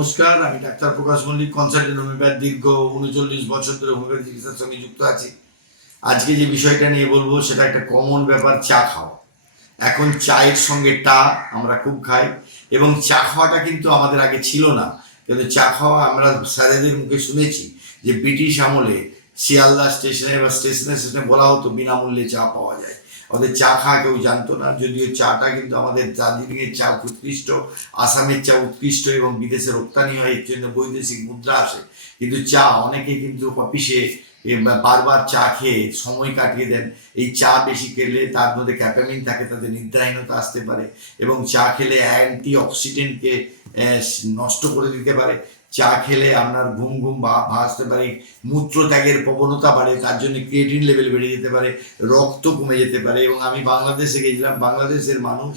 নমস্কার, আমি doctor Prakash Mallick consultant homeopath দীর্ঘ উনচল্লিশ বছর ধরে হোমিওপ্যাথি চিকিৎসার সঙ্গে যুক্ত আছি। আজকে যে বিষয়টা নিয়ে বলব, সেটা একটা কমন ব্যাপার, চা খাওয়া। এখন চায়ের সঙ্গে টা আমরা খুব খাই, এবং চা খাওয়াটা কিন্তু আমাদের আগে ছিল না। কিন্তু চা খাওয়া আমরা স্যারেদের মুখে শুনেছি যে ব্রিটিশ আমলে শিয়ালদা স্টেশনে বা স্টেশনে স্টেশনে বলা হতো বিনামূল্যে চা পাওয়া যায়। আমাদের চা খাওয়া কেউ জানতো না। যদিও চাটা কিন্তু আমাদের দার্জিলিংয়ের চা উৎকৃষ্ট, আসামের চা উৎকৃষ্ট এবং বিদেশে রপ্তানি হয়, এর জন্য বৈদেশিক মুদ্রা আসে। কিন্তু চা অনেকে কিন্তু অফিসে বারবার চা খেয়ে সময় কাটিয়ে দেন। এই চা বেশি খেলে তার মধ্যে ক্যাপামিন থাকে তাদের নিদ্রাহীনতা আসতে পারে এবং চা খেলে অ্যান্টি অক্সিডেন্টকে নষ্ট করে দিতে পারে। চা খেলে আপনার ঘুম ঘুম বা আসতে পারে মূত্র ত্যাগের প্রবণতা বাড়ে, তার জন্য ক্রিয়েটিন লেভেল বেড়ে যেতে পারে, রক্ত কমে যেতে পারে এবং আমি বাংলাদেশে গেছিলাম, বাংলাদেশের মানুষ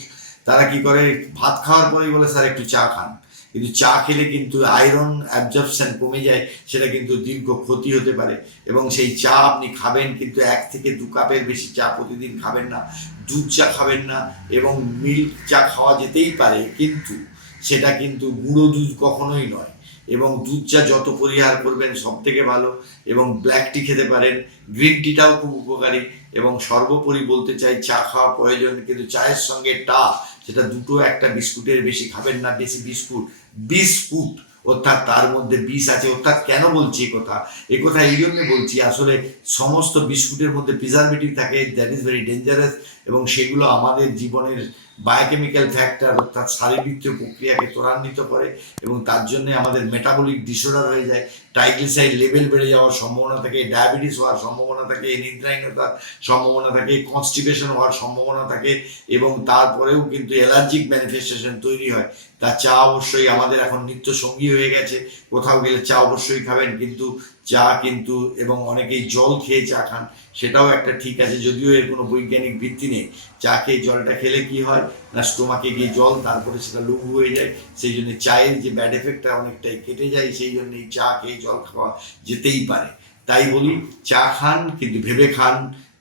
তারা কি করে, ভাত খাওয়ার পরেই বলে, স্যার, একটু চা খান। কিন্তু চা খেলে কিন্তু আয়রন অ্যাবজর্পশন কমে যায়, সেটা কিন্তু দীর্ঘ ক্ষতি হতে পারে এবং সেই চা আপনি খাবেন কিন্তু এক থেকে দু কাপের বেশি চা প্রতিদিন খাবেন না, দুধ চা খাবেন না এবং মিল্ক চা খাওয়া যেতেই পারে কিন্তু সেটা কিন্তু গুঁড়ো দুধ কখনোই নয়। এবং দুধ চা যত পরিহার করবেন সব থেকে ভালো, এবং ব্ল্যাক টি খেতে পারেন গ্রিন টিটাও খুব উপকারী, এবং সর্বোপরি বলতে চাই চা খাওয়া প্রয়োজন, কিন্তু চায়ের সঙ্গে টা, সেটা দুটো একটা বিস্কুটের বেশি খাবেন না বেশি বিস্কুট বিস্কুট, অর্থাৎ তার মধ্যে বিষ আছে, অর্থাৎ কেন বলছি কথা? এ কথা এই জন্য বলছি, আসলে সমস্ত বিস্কুটের মধ্যে প্রিজারভেটিভ থাকে দ্যাট ইজ ভেরি ডেঞ্জারাস এবং সেগুলো আমাদের জীবনের বায়োকেমিক্যাল ফ্যাক্টর অর্থাৎ শারীরবৃত্তীয় প্রক্রিয়াকে ত্বরান্বিত করে এবং তার জন্য আমাদের মেটাবলিক ডিসঅর্ডার হয়ে যায়। ট্রাইগ্লিসাইড লেভেল বেড়ে যাওয়ার সম্ভাবনা থাকে ডায়াবেটিস হওয়ার সম্ভাবনা থাকে, নিদ্রাহীনতার সম্ভাবনা থাকে কনস্টিপেশন হওয়ার সম্ভাবনা থাকে এবং তারপরেও কিন্তু অ্যালার্জিক ম্যানিফেস্টেশন তৈরি হয়। তা চা অবশ্যই আমাদের এখন নিত্য সঙ্গী হয়ে গেছে। কোথাও গেলে চা অবশ্যই খাবেন, কিন্তু চা কিন্তু এবং অনেকেই জল খেয়ে চা খান, সেটাও একটা ঠিক আছে, যদিও এর কোনো বৈজ্ঞানিক ভিত্তি নেই। চা খেয়ে জলটা খেলে কি হয়? না, স্টোমাকে গিয়ে জল, তারপরে সেটা লঘু হয়ে যায়। সেই জন্য চায়ের যে ব্যাড এফেক্টটা অনেকটাই কেটে যায়, সেই জন্য এই চা খেয়ে জল খাওয়া যেতেই পারে। তাই বলি, চা খান, কিন্তু ভেবে খান,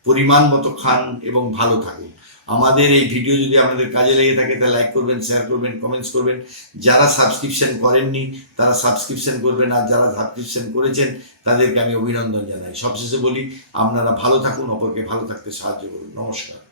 পরিমাণ মতো খান এবং ভালো থাকুন। আমাদের এই ভিডিও যদি আপনাদের কাজে লেগে থাকে, তাহলে লাইক করবেন শেয়ার করবেন কমেন্টস করবেন। যারা সাবস্ক্রিপশন করেননি, তারা সাবস্ক্রিপশন করবেন আর যারা সাবস্ক্রিপশন করেছেন, তাদেরকে আমি অভিনন্দন জানাই। সবশেষে বলি, আপনারা ভালো থাকুন, অপরকে ভালো থাকতে সাহায্য করুন। নমস্কার।